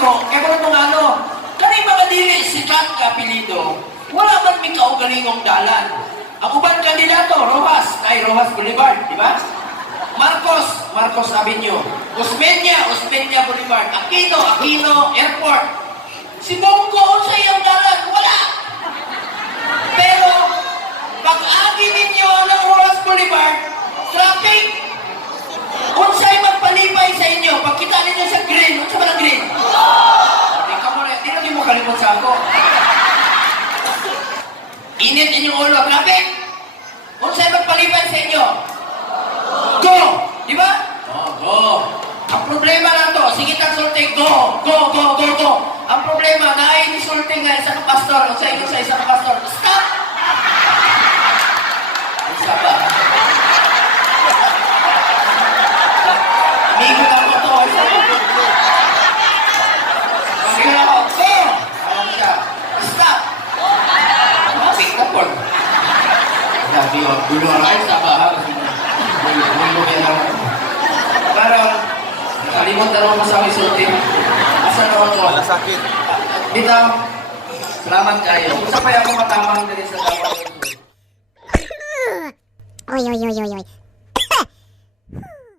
ako, kaya ko itong ano, kanay mga dili, sikat ka apelido, wala man may kaugalingong dalan. Ang uban kandidato, Rojas, ay Rojas Boulevard, di ba? Marcos Avenue. Osmeña Boulevard. Aquino Airport. Si Bongo, sa iyong dalan, wala. Pero, pag-agi ninyo ng Rojas Boulevard, traffic, unsay magpalibay sa inyo, pagkita ninyo sa green, unsa ba ng green? Di na mo kalimot sa ako. Init inyong ulo, traffic, unsay magpalibay sa inyo? Go! Di ba? Go! Ang problema lang to, sige kang sulting, go! Ang problema, naay ni sulting nga isang pastor, o sa isang pastor, stop! Isa ba? Amigo lang ko to, isa ba? Sige na ako, go! Alam siya, stop! Mapik na po. Sabi ko, gulo ay sa baha. Pero, kalimot na mo sa sulting. Asa na ako? Wala sakit. Dito, salamat kayo. Kung sa pa ako matamang din sa dapat. Oy.